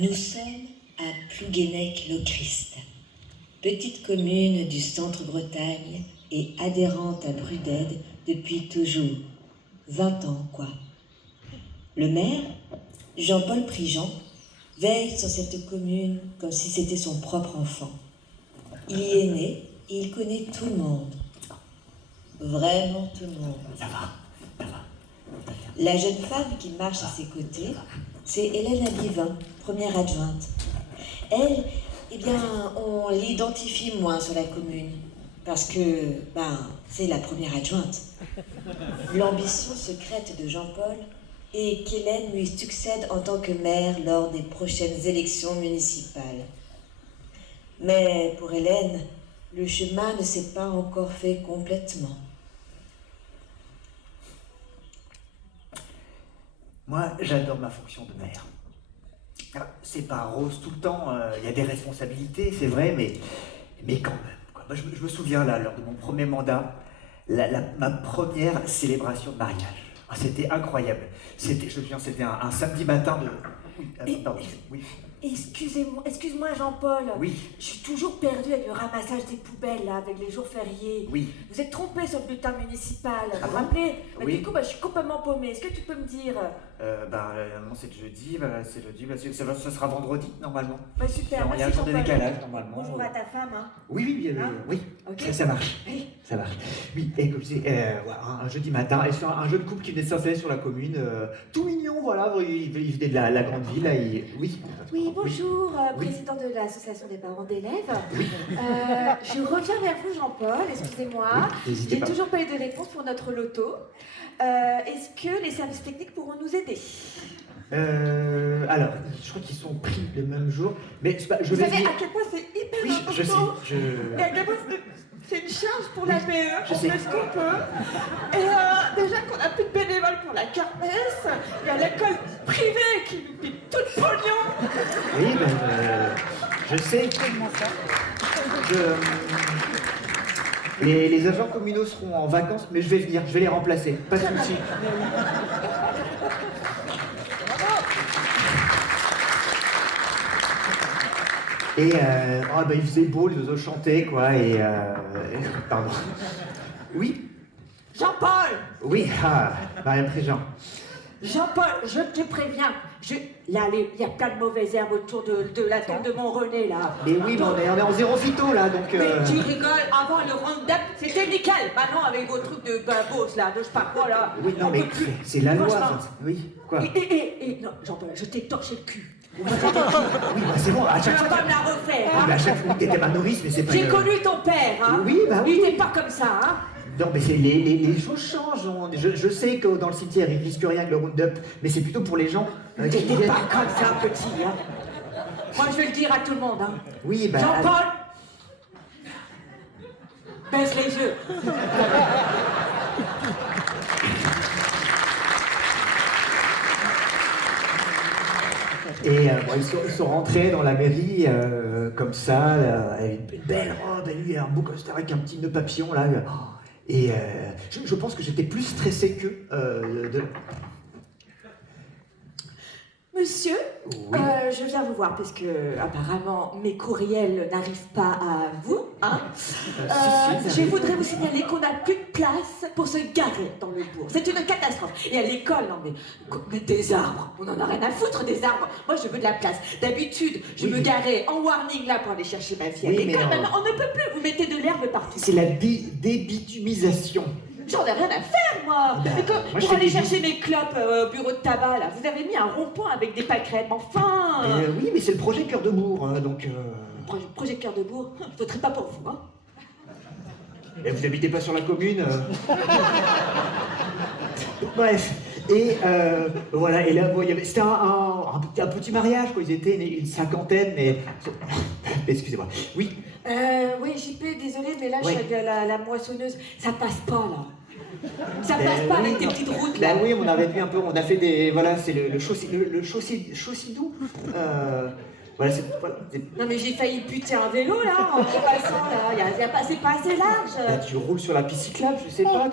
Nous sommes à Plouguenec-le-Christ, petite commune du centre-Bretagne et adhérente à Brudède depuis toujours, 20 ans quoi. Le maire, Jean-Paul Prigent, veille sur cette commune comme si c'était son propre enfant. Il y est né et il connaît tout le monde. Vraiment tout le monde. Ça va. La jeune femme qui marche à ses côtés, c'est Hélène Abivin, première adjointe. Elle, eh bien, on l'identifie moins sur la commune, parce que, c'est la première adjointe. L'ambition secrète de Jean-Paul est qu'Hélène lui succède en tant que maire lors des prochaines élections municipales. Mais pour Hélène, le chemin ne s'est pas encore fait complètement. Moi, j'adore ma fonction de maire. C'est pas rose tout le temps, il y a des responsabilités, c'est vrai, mais quand même. Quoi. Moi, je me souviens, là, lors de mon premier mandat, ma première célébration de mariage. C'était incroyable. Je me souviens, c'était un samedi matin de... Oui. Excuse-moi Jean-Paul. Oui. Je suis toujours perdue avec le ramassage des poubelles, là, avec les jours fériés. Oui. Vous êtes trompé sur le bulletin municipal, vous vous bon rappelez? Oui. Du coup, je suis complètement paumée. Est-ce que tu peux me dire? Non, c'est jeudi, ça sera vendredi, normalement. Super, il y a un jour de décalage, normalement. Bonjour à ta femme, hein. Oui, Okay. Ça marche. Oui. Ça marche. Oui, et comme je disais, un jeudi matin, et sur un jeune couple qui venait de s'installer sur la commune, tout mignon, voilà, il venait de la grande ville, là, Oui, bonjour, Oui. président de l'association des parents d'élèves. Oui. Je reviens vers vous, Jean-Paul, excusez-moi. Oui, n'hésitez J'ai pas. toujours pas eu de réponse pour notre loto. Est-ce que les services techniques pourront nous aider? Alors, je crois qu'ils sont pris le même jour, mais je Vous vais savez venir... à quel point c'est hyper Oui, important. je sais, Et à quel point c'est une charge pour la BE, je on sais. fait ce qu'on peut. Et déjà qu'on a plus de bénévoles pour la kermesse, il y a l'école privée qui nous pique tout le pognon. Oui, je sais. Les agents communaux seront en vacances, mais je vais venir, je vais les remplacer, pas de souci. Et il faisait beau, les oiseaux chantaient, quoi, pardon. Oui. Jean-Paul, Oui, Mariam Préjean. Jean-Paul, je te préviens. Là, il y a plein de mauvaises herbes autour de la tombe de Montrené, là. Mais oui, mais on est en zéro phyto, là, donc... Mais tu rigoles, avant le round-up, c'était nickel. Maintenant, avec vos trucs de babos, là, de je sais pas quoi, là. Oui, non, on mais peut plus. c'est la loi, Franchement. oui, quoi. Non, Jean-Paul, je t'ai torché le cul. Oui, c'est bon, à Tu chaque vas fois... pas me la refaire, Oui, hein. mais à chaque fois que t'étais ma nourrice, mais c'est pas... J'ai connu ton père, hein. Oui, bah oui. Il était pas comme ça, hein. Non, mais les choses changent. Je sais que dans le cimetière, il risque rien avec le round-up, mais c'est plutôt pour les gens qui T'étais viennent... pas comme ça, petit, hein. Moi, je vais le dire à tout le monde, hein. Oui, Jean-Paul, baisse les yeux. Et ils sont rentrés dans la mairie comme ça, avec une belle robe, et lui un beau costard avec un petit nœud papillon là. Et je pense que j'étais plus stressé qu'eux. Monsieur, Oui. je viens vous voir parce que apparemment mes courriels n'arrivent pas à vous, hein. Si, Je voudrais vous signaler qu'on n'a plus de place pour se garer dans le bourg. C'est une catastrophe. Et à l'école, non mais des arbres, on en a rien à foutre des arbres. Moi je veux de la place. D'habitude, je me garais en warning là pour aller chercher ma fille à Oui, mais l'école. non. Maintenant, on ne peut plus. Vous mettez de l'herbe partout. C'est la débitumisation. J'en ai rien à faire, moi. Ben, Et moi, je pour fais aller des chercher mes clopes au bureau de tabac, là, vous avez mis un rond-point avec des pâquerettes. Enfin. Oui, mais c'est le projet Cœur de Bourg, donc... Projet Cœur de Bourg, je voterai pas pour vous, hein. Et vous habitez pas sur la commune Bref, et voilà, et là, bon, c'était un petit mariage, quoi. Ils étaient une cinquantaine, mais... Excusez-moi. Oui. Oui, JP, désolé, mais là, Oui. je suis avec la moissonneuse. Ça passe pas, là. Ça passe pas avec tes petites routes, là. Bah oui, on a réduit un peu, on a fait des... Voilà, c'est le chaussidou. Voilà, Non, mais j'ai failli buter un vélo, là, en passant, là. C'est pas assez large. Bah, tu roules sur la piste cyclable, je sais pas,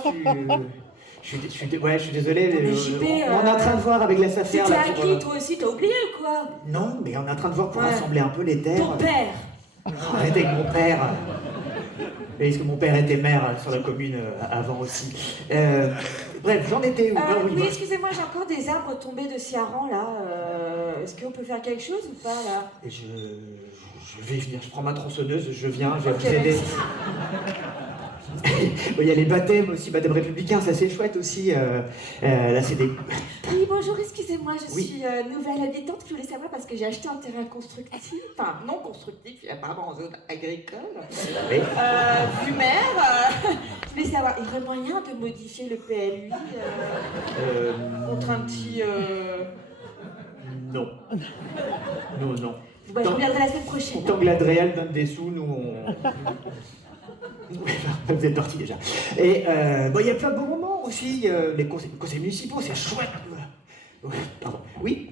Ouais, je suis désolé, Non, mais JP, on est en train de voir avec la SAFER C'était là à qui, toi aussi, t'as oublié ou quoi? Non, mais on est en train de voir pour Ouais. rassembler un peu les terres. Ton père. Arrêtez avec mon père. Parce que mon père était maire sur la commune avant aussi. Bref, j'en étais où Oui, voilà. excusez-moi, j'ai encore des arbres tombés de Ciaran, là. Est-ce qu'on peut faire quelque chose ou pas, là? Et je vais venir, je prends ma tronçonneuse, je viens, je vais Ok, vous aider. merci. Il y a les baptêmes aussi, baptêmes républicains, ça c'est chouette aussi. Là c'est des... Oui, bonjour, excusez-moi, je Oui. suis nouvelle habitante. Je voulais savoir parce que j'ai acheté un terrain constructif, enfin non constructif, apparemment en zone agricole. Oui. Vu maire, je voulais savoir, il y aurait moyen de modifier le PLUI contre un petit. Non. Non. Bah, je reviendrai la semaine prochaine. Tant que l'Adréal donne des sous, nous on... Vous êtes partis déjà. Et bon, il y a plein de bons moments aussi. Les conseils municipaux, c'est chouette. Ouais, pardon. Oui.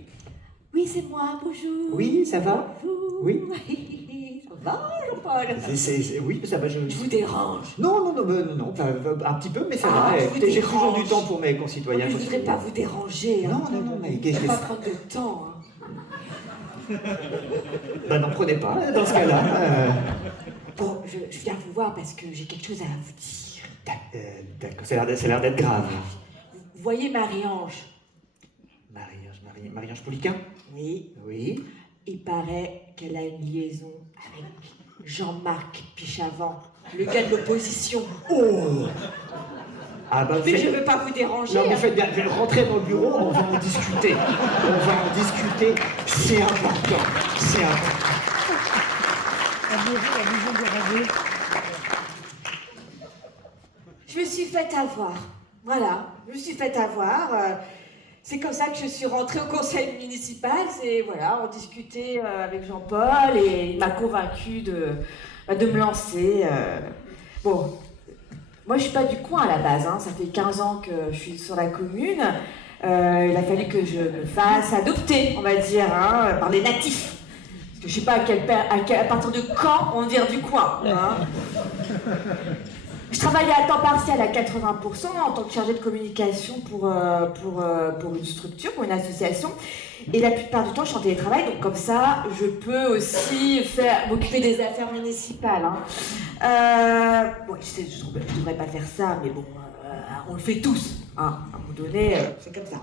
Oui, c'est moi, bonjour. Oui, ça va. Bonjour. Oui. Ça va, Jean-Paul? Oui, ça va. Je vous dérange. Non, un petit peu, mais ça Ah, va. je Écoutez, vous j'ai toujours dérange. du temps pour mes concitoyens. Je voudrais pas vous déranger. Non, mais qu'est-ce que pas c'est? prendre de temps. Hein. Bah, n'en prenez pas, dans ce cas-là. Bon, je viens vous voir parce que j'ai quelque chose à vous dire. D'accord, ça a l'air d'être grave. Vous voyez Marie-Ange? Marie-Ange Pouliquin? Oui. Oui. Il paraît qu'elle a une liaison avec Jean-Marc Pichavant, le gars de l'opposition. Oh! Ah bah, Mais je veux pas vous déranger. Non, vous hein. faites bien. Rentrez dans le bureau, on va en discuter. C'est important. C'est important. Je me suis fait avoir. Voilà, je me suis fait avoir. C'est comme ça que je suis rentrée au conseil municipal. C'est, voilà, on discutait avec Jean-Paul et il m'a convaincue de me lancer. Bon, moi je suis pas du coin à la base, hein. Ça fait 15 ans que je suis sur la commune. Il a fallu que je me fasse adopter, on va dire, hein, par les natifs. Parce que je sais pas à partir de quand on vient du coin. Hein. Je travaillais à temps partiel à 80% en tant que chargée de communication pour une structure, pour une association. Et la plupart du temps, je suis en télétravail, donc comme ça, je peux aussi m'occuper des affaires municipales. Hein. Bon, je devrais pas faire ça, mais bon, on le fait tous. Hein. À un moment donné, c'est comme ça.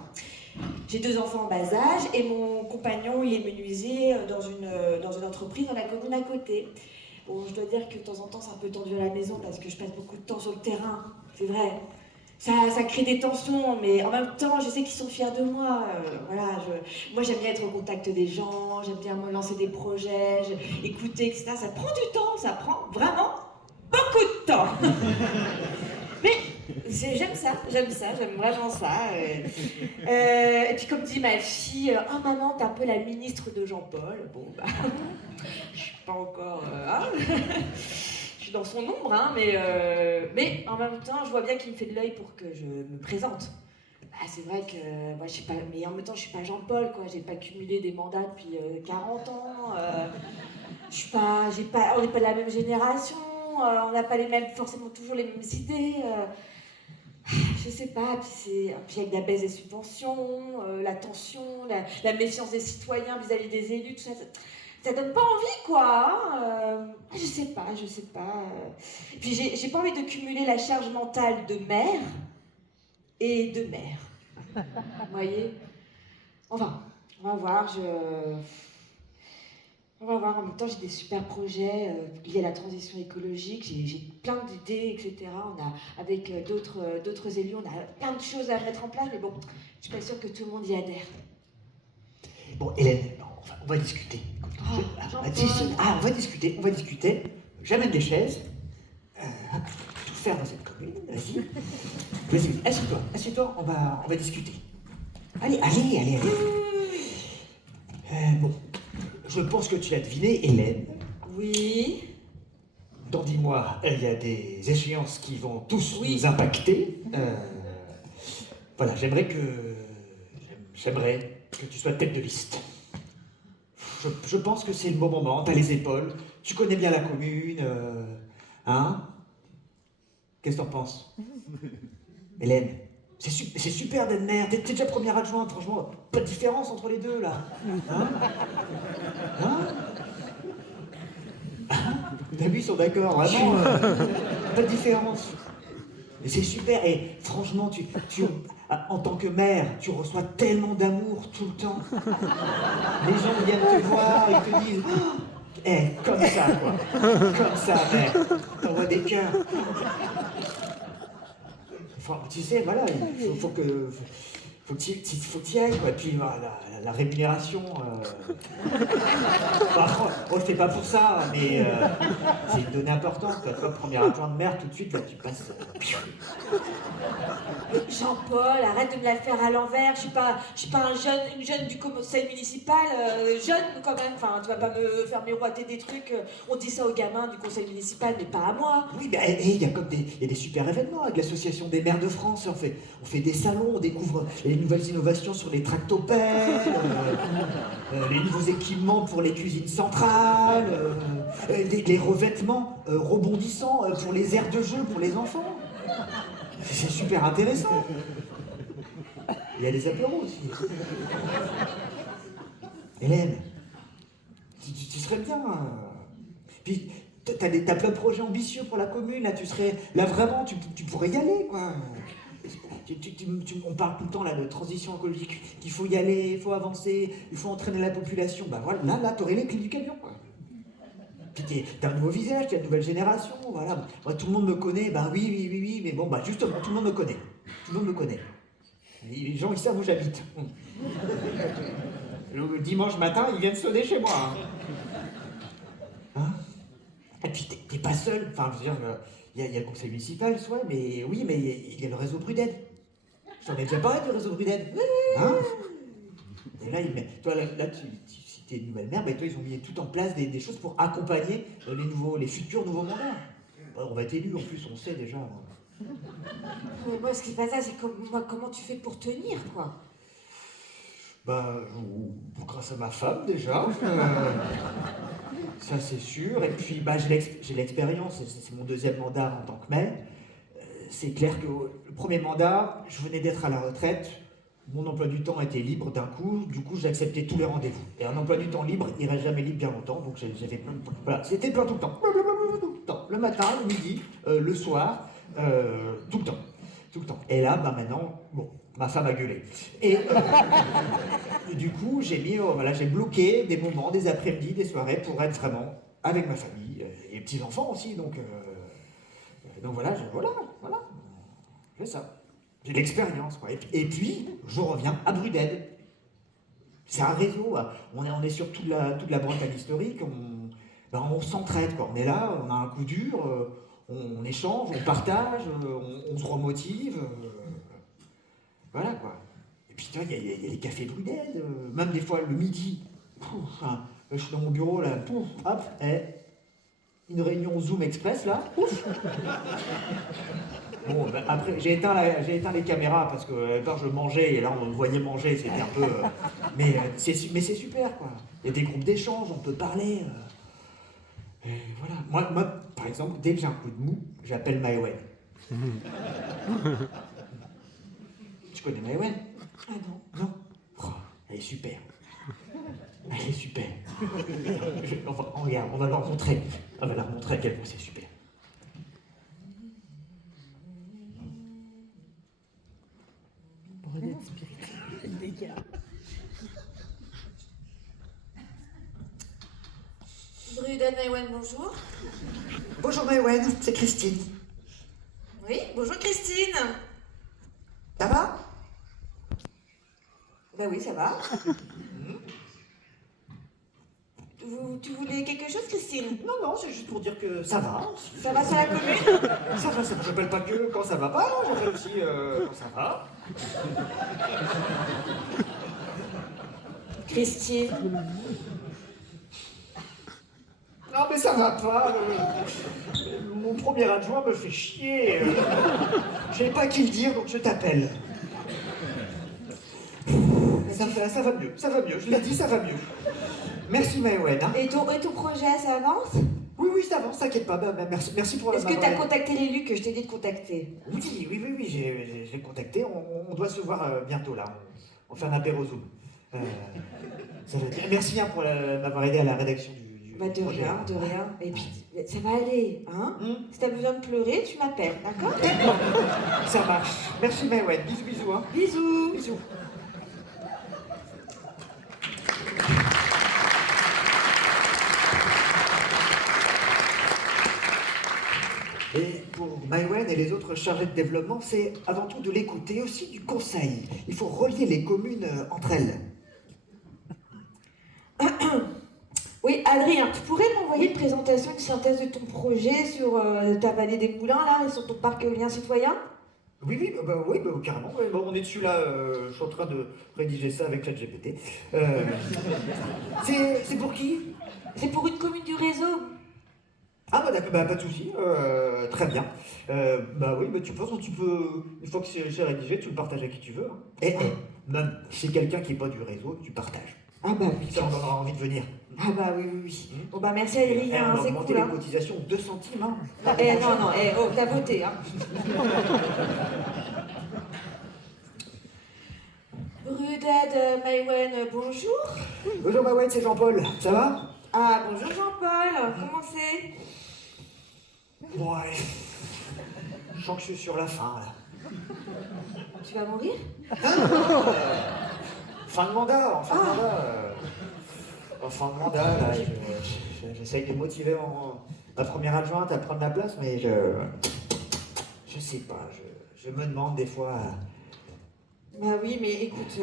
J'ai 2 enfants en bas âge et mon compagnon, il est menuisier dans une entreprise dans la commune à côté. Bon, je dois dire que de temps en temps, c'est un peu tendu à la maison parce que je passe beaucoup de temps sur le terrain. C'est vrai. Ça crée des tensions, mais en même temps, je sais qu'ils sont fiers de moi. Voilà, moi, j'aime bien être au contact des gens, j'aime bien me lancer des projets, écouter, etc. Ça prend du temps, ça prend vraiment beaucoup de temps. Mais j'aime ça, j'aime vraiment ça. Et puis comme dit ma fille, oh maman, t'es un peu la ministre de Jean-Paul. Bon, bah, je suis pas encore... hein. Je suis dans son ombre, hein, mais en même temps, je vois bien qu'il me fait de l'œil pour que je me présente. Bah, c'est vrai que, moi, je sais pas, mais en même temps, je suis pas Jean-Paul, quoi. J'ai pas cumulé des mandats depuis 40 ans. On n'est pas de la même génération. On n'a pas forcément toujours les mêmes idées. Je sais pas, puis avec la baisse des subventions, la tension, la méfiance des citoyens vis-à-vis des élus, tout ça, ça donne pas envie, quoi. Hein. Je sais pas. Puis j'ai pas envie de cumuler la charge mentale de mère et de mère. Vous voyez? Enfin, on va voir, on va voir, en même temps j'ai des super projets liés à la transition écologique, j'ai plein d'idées, etc. Avec d'autres élus, on a plein de choses à mettre en place, mais bon, je suis pas sûre que tout le monde y adhère. Bon, Hélène, on va discuter. On va discuter. J'amène des chaises. Tout faire dans cette commune, vas-y, assieds-toi, on va discuter. Allez. Bon. Je pense que tu as deviné, Hélène. Oui. Dans 10 mois, il y a des échéances qui vont tous nous impacter. Voilà, j'aimerais que tu sois tête de liste. Je pense que c'est le bon moment, t'as les épaules, tu connais bien la commune, hein? Qu'est-ce que t'en penses? Hélène, C'est super d'être maire. T'es déjà première adjointe, franchement. Pas de différence entre les deux, là. Hein? T'as vu, ils sont d'accord, vraiment. Pas de différence. Mais c'est super. Et franchement, en tant que maire, tu reçois tellement d'amour tout le temps. Les gens viennent te voir, ils te disent... comme ça, quoi. Comme ça, mec. T'envoies des cœurs. Enfin, tu sais, voilà, faut que tu y ailles, quoi. Puis la rémunération... c'est pas pour ça, mais c'est une donnée importante. Toi, première adjointe de maire, tout de suite, là, tu passes... Jean-Paul, arrête de me la faire à l'envers. Je suis pas une jeune du conseil municipal, jeune quand même. Enfin, tu vas pas me faire miroiter des trucs. On dit ça aux gamins du conseil municipal, mais pas à moi. Oui, mais il y a des super événements avec l'association des maires de France. On fait des salons, on découvre les nouvelles innovations sur les tractopelles, les nouveaux équipements pour les cuisines centrales, les revêtements rebondissants pour les aires de jeu pour les enfants. C'est super intéressant. Il y a des apéros aussi. Hélène, tu serais bien. Puis t'as plein de projets ambitieux pour la commune. Là, là vraiment, tu pourrais y aller, quoi. On parle tout le temps là de transition écologique, qu'il faut y aller, il faut avancer, il faut entraîner la population. Bah voilà, là, t'aurais les clés du camion, quoi. Puis t'as un nouveau visage, t'as une nouvelle génération, voilà. Moi, tout le monde me connaît, bah oui, mais bon, bah justement, tout le monde me connaît. Tout le monde me connaît. Les gens, ils savent où j'habite. Le dimanche matin, ils viennent sonner chez moi. Hein? Et puis t'es pas seul, enfin, je veux dire, il y a le conseil municipal, soit, mais oui, mais il y a le réseau Bruded. Je t'en ai déjà parlé du réseau Bruded. Hein? Et là, toi, si t'es une nouvelle maire, ben toi, ils ont mis tout en place des choses pour accompagner les futurs nouveaux mandats. On va être élus, en plus, on sait déjà. Mais moi, ce qui est pas ça, c'est comment tu fais pour tenir, quoi. Ben, grâce à ma femme, déjà. Ça, c'est sûr. Et puis, bah, j'ai l'expérience, c'est mon deuxième mandat en tant que maire. C'est clair que le premier mandat, je venais d'être à la retraite. Mon emploi du temps était libre d'un coup, du coup j'ai accepté tous les rendez-vous. Et un emploi du temps libre, il reste jamais libre bien longtemps, donc j'avais plein de... Voilà, c'était plein tout le temps. Le matin, le midi, le soir, tout le temps. Et là, bah maintenant, bon, ma femme a gueulé. Et du coup, j'ai bloqué des moments, des après-midi, des soirées pour être vraiment avec ma famille et les petits-enfants aussi, donc voilà, voilà, c'est ça. J'ai de l'expérience, quoi. Et puis, je reviens à Bruded. C'est un réseau. On est sur toute la Bretagne historique. On s'entraide, quoi. On est là, on a un coup dur, on échange, on partage, on se remotive. Voilà, quoi. Et puis, tu vois, il y a les cafés Bruded. Même des fois, le midi, je suis dans mon bureau, là, hop, une réunion Zoom Express, là, Bon, ben après, j'ai éteint les caméras parce que quand je mangeais, et là on me voyait manger, c'était un peu... mais c'est super, quoi. Il y a des groupes d'échange, on peut parler. Et voilà. Moi, par exemple, dès que j'ai un coup de mou, j'appelle Maëwen. Tu connais Maëwen? Ah non. Non? Oh, elle est super. Elle est super. Regarde, on va la rencontrer. On va la montrer à quel point c'est super. Brunette spirituelle, les gars. Bruden Maëwen, bonjour. Bonjour Maëwen, c'est Christine. Oui, bonjour Christine. Ça va? Ben oui, ça va. Tu voulais quelque chose, Christine? Non, c'est juste pour dire que ça va. Ça va sur la commune? Ça va, j'appelle pas que quand ça va pas, j'appelle aussi quand ça va. Christine. Non mais ça va pas. Mon premier adjoint me fait chier. Je savais pas qui le dire, donc je t'appelle. Ça va mieux, je l'ai dit, ça va mieux. Merci Maëwen. Hein. Et ton projet, ça avance? Oui, oui, ça avance, t'inquiète pas. Merci pour Est-ce que m'avoir t'as aidé. contacté l'élu que je t'ai dit de contacter? Oui, j'ai contacté. On doit se voir bientôt, là. On fait un apéro Zoom. Ça va être bien. Merci bien pour m'avoir aidé à la rédaction du Bah de projet. rien, de rien. Et puis, ça va aller, hein? Si t'as besoin de pleurer, tu m'appelles, d'accord? Ça marche. Merci, Maëwen. Bisous, hein. Bisous. Bisous. Et pour Maëwen et les autres chargés de développement, c'est avant tout de l'écouter et aussi du conseil. Il faut relier les communes entre elles. Oui, Adrien, tu pourrais m'envoyer une présentation, une synthèse de ton projet sur ta vallée des Moulins, là, et sur ton parc éolien citoyen? Oui, carrément. Ouais. Bon, on est dessus là. Je suis en train de rédiger ça avec ChatGPT. C'est pour qui? C'est pour une commune du réseau. Ah bah d'accord, pas de souci. Très bien. Tu penses que tu peux, une fois que c'est rédigé, tu le partages à qui tu veux. Hein. Et même si c'est quelqu'un qui n'est pas du réseau, tu partages. Ah bah oui. Ça, on aura envie de venir. Ah bah oui. Bon bah merci Adrien, On va c'est augmenter cool. les cotisations 2 centimes. Hein. Non, t'as voté, hein. Brudad, Maëwen, bonjour. Bonjour Maëwen, c'est Jean-Paul. Ça va? Ah bonjour Jean-Paul, comment c'est? Ouais. Je sens que je suis sur la fin là. Tu vas mourir? Fin de mandat, en fin de mandat, là, j'essaye de motiver ma première adjointe à prendre ma place, mais je sais pas, je me demande des fois. Bah oui, mais écoute,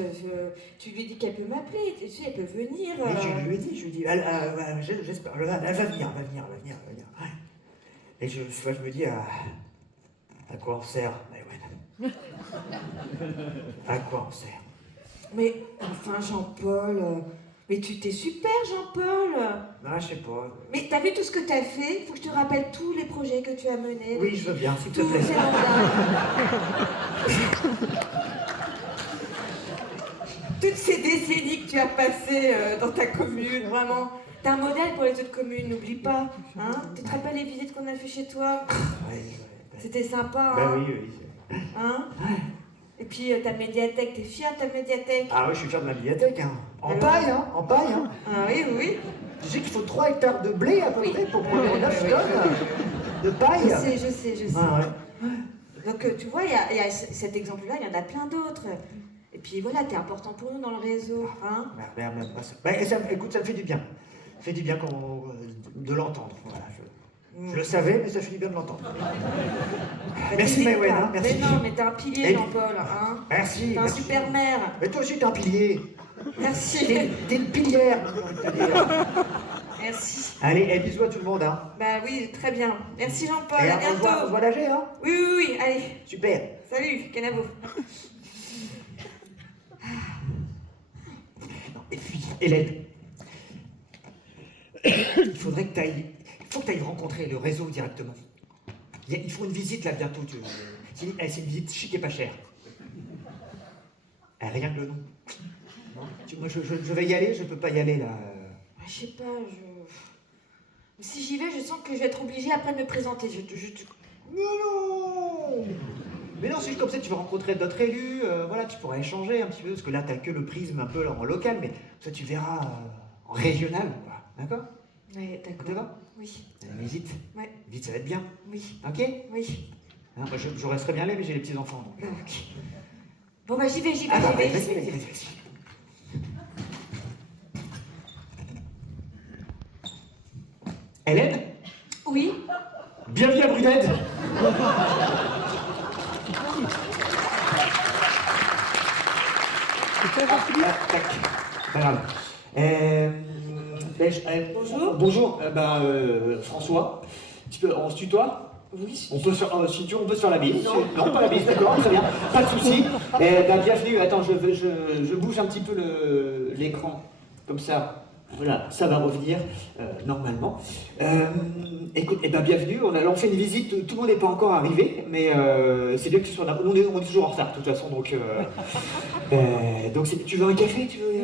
tu lui dis qu'elle peut m'appeler, tu sais, elle peut venir. Oui, je lui ai dit, j'espère, elle va venir. Ouais. Et je me dis, à quoi on sert, Maëwen? À quoi on sert? Mais enfin Jean-Paul, mais tu t'es super Jean-Paul. Non, je sais pas. Mais t'as vu tout ce que t'as fait? Faut que je te rappelle tous les projets que tu as menés. Oui, je veux bien, s'il te Tous plaît. ces mandats. Toutes ces décennies que tu as passées dans ta commune, vraiment. T'es un modèle pour les autres communes, n'oublie pas. Hein? Tu te rappelles les visites qu'on a fait chez toi? Ouais. C'était sympa, Bah hein? oui. Hein? Et puis ta médiathèque, t'es fière de ta médiathèque? Ah oui, je suis fier de ma bibliothèque, hein. En Alors paille, hein. Ah oui. Tu sais qu'il faut 3 hectares de blé à peu Oui. près pour prendre 9 Oui. tonnes de paille. Je sais. Ah ouais. Donc tu vois, il y a cet exemple-là, il y en a plein d'autres. Et puis voilà, t'es important pour nous dans le réseau, hein? Merde. Écoute, ça me fait du bien. Ça fait du bien de l'entendre. Voilà, je le savais, mais ça fait du bien de l'entendre. Merci t'hésites Maëwen, pas. hein, merci. Mais non, mais t'es un pilier, Et- Jean-Paul, hein? Merci. T'es un merci. super maire. Mais toi aussi, t'es un pilier. Merci. T'es une pilière. Merci. Allez, bisous à tout le monde, hein. Bah oui, très bien. Merci Jean-Paul, Et à on se bientôt. voit l'AG, hein. Oui, allez. Super. Salut, Canavo. Et puis, Hélène, il faut que tu ailles rencontrer le réseau directement. Il faut une visite là bientôt. C'est une visite chic et pas chère. Rien que le nom. Non, moi, je vais y aller, je peux pas y aller là. Je sais pas, si j'y vais, je sens que je vais être obligée après de me présenter. Mais non, c'est juste comme ça, tu vas rencontrer d'autres élus, voilà, tu pourras échanger un petit peu, parce que là, t'as que le prisme un peu là, en local, mais ça, tu verras en régional, quoi. D'accord? Ouais, Ça te d'accord. va? Oui, Mais vite, ouais, vite, ça va être bien. oui, Ok? oui. Hein, moi, je resterai bien là, mais j'ai les petits-enfants, donc. Ah, ok. Bon bah j'y vais. Ah bah, vas-y. Hélène, Oui. bienvenue à Brunette. Tac, pas grave. Bonjour, François. On se tutoie? Oui. On peut se faire, si tu veux, on peut se faire la bise. Non, pas la bise, d'accord, très bien, pas de souci. Bienvenue, attends, je bouge un petit peu l'écran, comme ça. Voilà, ça va revenir normalement. Écoute, bienvenue, on fait une visite, tout le monde n'est pas encore arrivé, mais c'est bien que tu sois là. On est toujours en retard de toute façon, donc tu veux un café, tu veux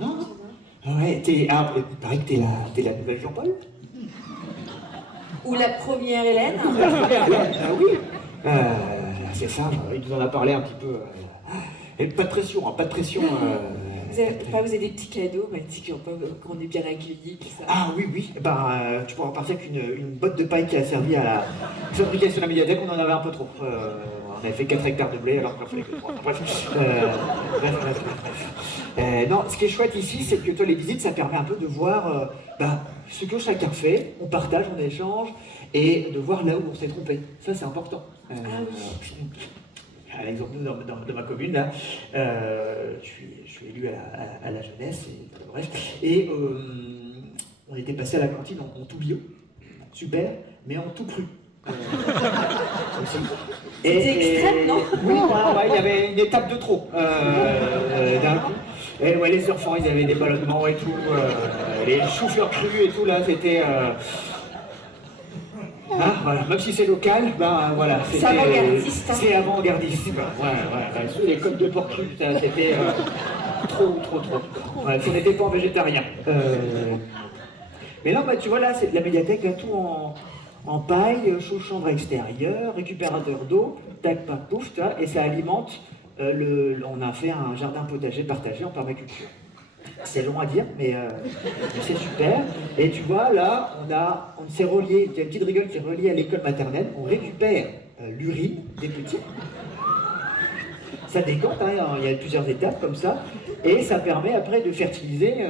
Non. Ouais, il paraît que t'es la nouvelle Jean-Paul. Ou la première Hélène. Ah oui, c'est ça, il nous en a parlé un petit peu. Et pas de pression, hein, pas de pression. Vous avez des petits cadeaux, qu'on est bien accueillis, tout ça. Ah oui, oui, tu pourras repartir avec une botte de paille qui a servi à la fabrication de la médiathèque, on en avait un peu trop. On avait fait 4 hectares de blé alors qu'il en fallait que 3. Bref. Non, ce qui est chouette ici, c'est que toi, les visites, ça permet un peu de voir ce que chacun fait, on partage, on échange, et de voir là où on s'est trompé. Ça, c'est important. À l'exemple, nous, dans ma commune, là, je suis élu à la jeunesse, et bref. Et on était passé à la cantine en tout bio, super, mais en tout cru. Aussi. C'était extrême, non? Oui, ouais, il y avait une étape de trop d'un coup. Et ouais, les enfants, ils avaient des ballonnements et tout, les choux-fleurs crus et tout, là, c'était... voilà. Même si c'est local, voilà. C'est avant-gardiste. Hein. C'est avant-gardiste. Ouais. Les côtes de porc cru, c'était trop. Ouais, si on n'était pas en végétarien. Mais non, tu vois là, c'est la médiathèque, là, tout en paille, chambre extérieure, récupérateur d'eau, tac, pac, pouf, et ça alimente on a fait un jardin potager partagé en permaculture. C'est long à dire, mais c'est super. Et tu vois, là, on s'est relié, il y a une petite rigole qui est reliée à l'école maternelle, on récupère l'urine des petits. Ça décante, hein, il y a plusieurs étapes comme ça, et ça permet après de fertiliser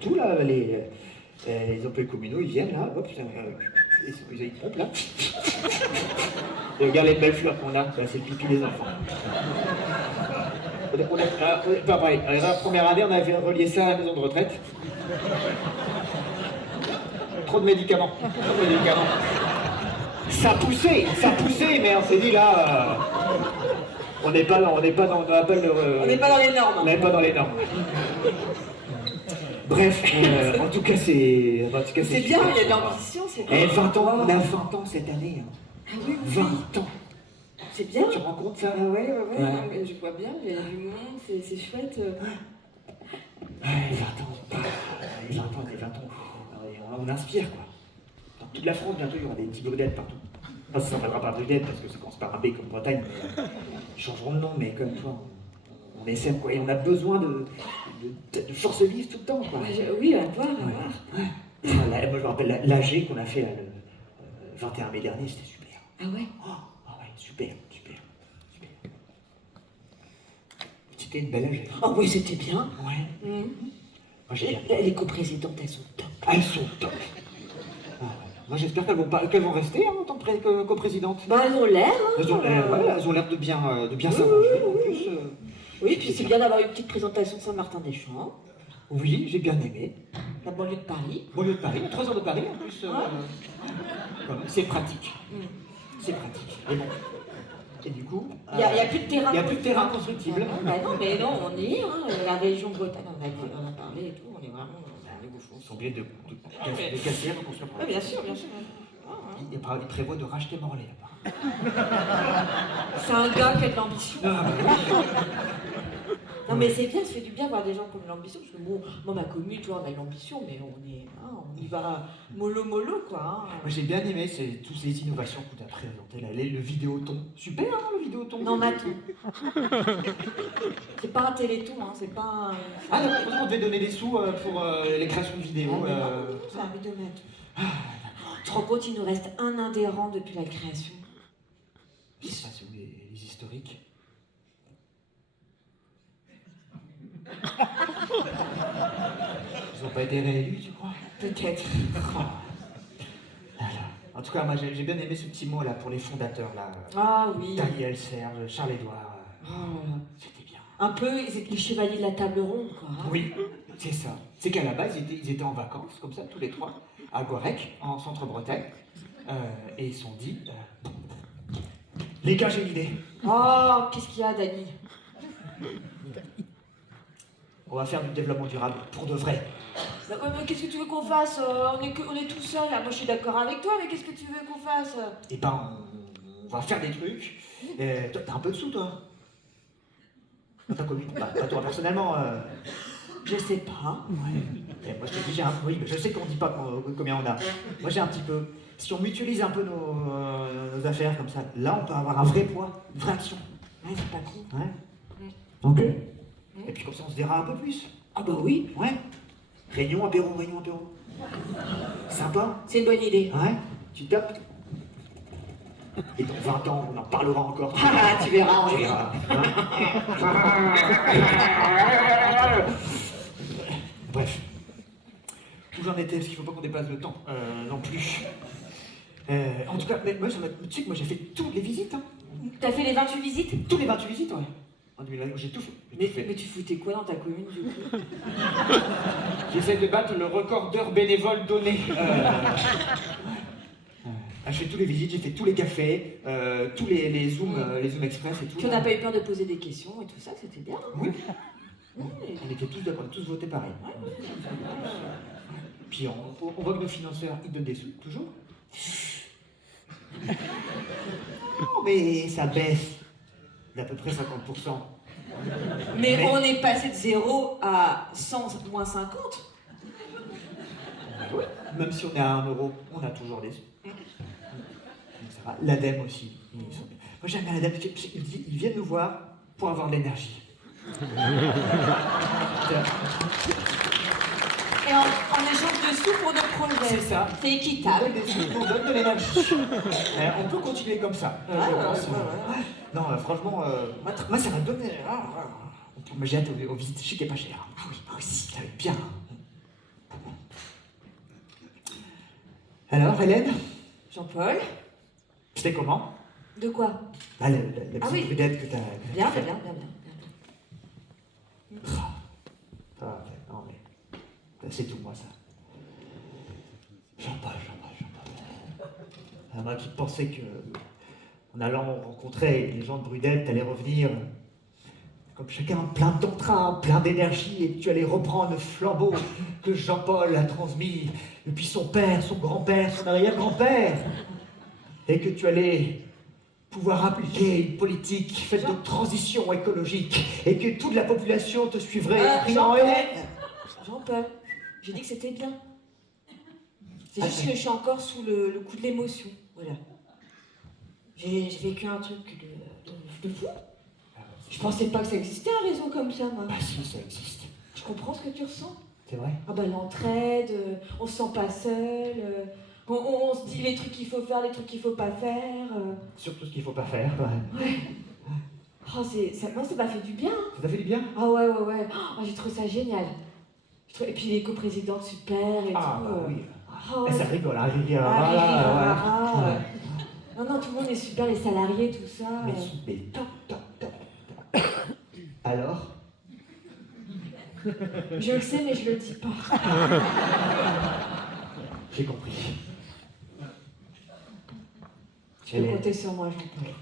tout, là, les employés communaux, ils viennent là, hop, ils ont une pompe là. Et regarde les belles fleurs qu'on a, là, c'est le pipi des enfants. Pas pareil. La première année, on avait relié ça à la maison de retraite. Trop de médicaments. Ça poussait, mais on s'est dit là, on n'est pas dans les normes. On n'est pas dans les normes. Bref, en tout cas, c'est. C'est bien, il y a de l'ambition, c'est bien. 20 ans, on a 20 ans cette année. Ah oui, 20 ans. C'est bien. Tu rends compte ça? Ah ouais. Non, mais je vois bien, il y a du monde, c'est chouette. 20 ans, les 20 ans, on inspire quoi. Dans toute la France, bientôt, il y aura des petits brudettes partout. Enfin, ça ne s'appellera pas brudette parce que ça commence par un B comme Bretagne, mais ils changeront de nom, mais comme toi, on essaie quoi. Et on a besoin de force vive tout le temps quoi. Oui, à voir. Moi, je me rappelle l'AG qu'on a fait le 21 mai dernier, c'était super. Ah ouais? Super. C'était une belle AG. Oh oui, c'était bien. Ouais. Mmh. Moi, j'ai bien. Les coprésidentes, elles sont top. Elles sont top. Moi, j'espère qu'elles vont rester en tant que coprésidentes. Elles ont l'air. Hein, elles ont l'air de bien s'arranger. En plus, oui, puis c'est bien d'avoir une petite présentation de Saint-Martin-des-Champs. Oui, j'ai bien aimé. La banlieue de Paris. 3 heures de Paris en plus. C'est pratique. C'est pratique. Et bon. Et du coup. Il n'y a plus de terrain. Il n'y a plus de terrain constructible. Non, mais on y est. Hein. La région Bretagne, on a parlé et tout. On est vraiment. On est au fond. Ils sont obligés de casser pour construire. Oui, bien sûr. Il prévoit de racheter Morlaix. C'est un gars qui a de l'ambition. Non mais c'est bien, ça fait du bien voir des gens comme l'ambition, parce que bon, moi ma commune, tu vois, on a l'ambition, mais on y va mollo quoi. Hein. Moi j'ai bien aimé toutes ces innovations que tu as présentées là, le vidéoton. Super hein, le vidéoton. Non, Maton. C'est pas un téléton, hein, c'est pas un... Ah d'accord, on devait donner des sous pour les créations de vidéos. C'est un vidéomaton. Tu te rends compte, il nous reste un adhérent depuis la création. Qui se passe où les historiques? Ils n'ont pas été réélus, tu crois? Peut-être. En tout cas, moi j'ai bien aimé ce petit mot là pour les fondateurs là. Ah oui. Daniel, Serge, Charles-Édouard. C'était bien. Un peu les chevaliers de la table ronde, quoi. Hein. Oui, c'est ça. C'est qu'à la base, ils étaient en vacances, comme ça, tous les trois, à Gorec, en centre-Bretagne. Et ils se sont dit, les gars, j'ai une idée. Oh, qu'est-ce qu'il y a, Dany? On va faire du développement durable pour de vrai. Mais qu'est-ce que tu veux qu'on fasse? On est tout seul là. Moi je suis d'accord avec toi, mais qu'est-ce que tu veux qu'on fasse? Eh ben, on va faire des trucs. Toi, t'as un peu de sous, toi? Dans ta commune? Pas toi personnellement. Je sais pas. Et moi je te dis, oui, mais je sais qu'on dit pas combien on a. Moi j'ai un petit peu. Si on mutualise un peu nos affaires comme ça, là on peut avoir un vrai poids, une vraie action. Ouais, c'est pas con. Ouais. Ok. Et puis comme ça on se verra un peu plus. Ah bah oui, Ouais. Réunion, apéro, réunion, apéro. Sympa. c'est une bonne idée. Ouais. Tu tapes. Et dans 20 ans, on en parlera encore. Ah, tu verras. Tu verras. Bref. Où j'en étais, parce qu'il faut pas qu'on dépasse le temps non plus. En tout cas, mais moi, tu sais que moi j'ai fait toutes les visites. Hein. T'as fait les 28 visites? Toutes les 28 visites, ouais. En 2020, j'ai tout fait. J'ai tout fait. Mais tu foutais quoi dans ta commune du coup? J'essaie de battre le record d'heures bénévoles données. J'ai fait toutes les visites, j'ai fait tous les cafés, tous les Zoom Express et tout. Tu n'as pas eu peur de poser des questions et tout ça, c'était bien. Oui. On était tous d'accord, on a tous voté pareil. Puis on voit que nos financeurs, ils donnent des sous, toujours. Non, mais ça baisse d'à peu près 50%. Mais on est passé de 0 à 100 moins 50. Oui. Même si on est à 1 euro, on a toujours des sous. L'ADEME aussi. Moi j'aime bien l'ADEME, ils viennent nous voir pour avoir de l'énergie. Et en échange de sous pour nos projets. C'est ça. C'est équitable. On donne de l'énergie. On peut continuer comme ça. Je pense. Non, franchement, moi ça m'a donné. Mais j'ai hâte aux visites chic et pas cher. Ah oui, moi aussi, ça va être bien. Alors, Hélène, Jean-Paul? c'était comment? De quoi? La Ah petite oui. vedette que t'as. Bien, fait. bien. Ah, non mais. C'est tout, moi, ça. Jean-Paul. Moi qui pensais que, en allant rencontrer les gens de Brudel, t'allais revenir comme chacun plein de ton train, plein d'énergie, et que tu allais reprendre le flambeau que Jean-Paul a transmis depuis son père, son grand-père, son arrière-grand-père, et que tu allais pouvoir appliquer une politique faite de transition écologique, et que toute la population te suivrait. Jean-Paul, j'ai dit que c'était bien. C'est juste que je suis encore sous le coup de l'émotion. Voilà. J'ai vécu un truc de fou. Je pensais pas que ça existait un réseau comme ça, moi. Ah si, ça existe. Je comprends ce que tu ressens. C'est vrai? Ah bah l'entraide, on se sent pas seul, on se dit les trucs qu'il faut faire, les trucs qu'il faut pas faire. Surtout ce qu'il faut pas faire. Ouais. Oh, moi ça m'a fait du bien. Ça t'a fait du bien? Ah ouais. Oh, j'ai trouvé ça génial. Et puis les coprésidentes super et tout. Ah bah oui. Oh, ouais. Ça rigole, hein, Riri. Non, tout le monde est super, les salariés, tout ça. Mais top. Alors? Je le sais, mais je le dis pas. J'ai compris. Tu peux compter sur moi, Jean-Paul.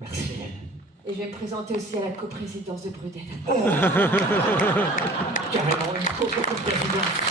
Merci, Hélène. Et je vais me présenter aussi à la coprésidence de Brudel. Carrément une coprésidence.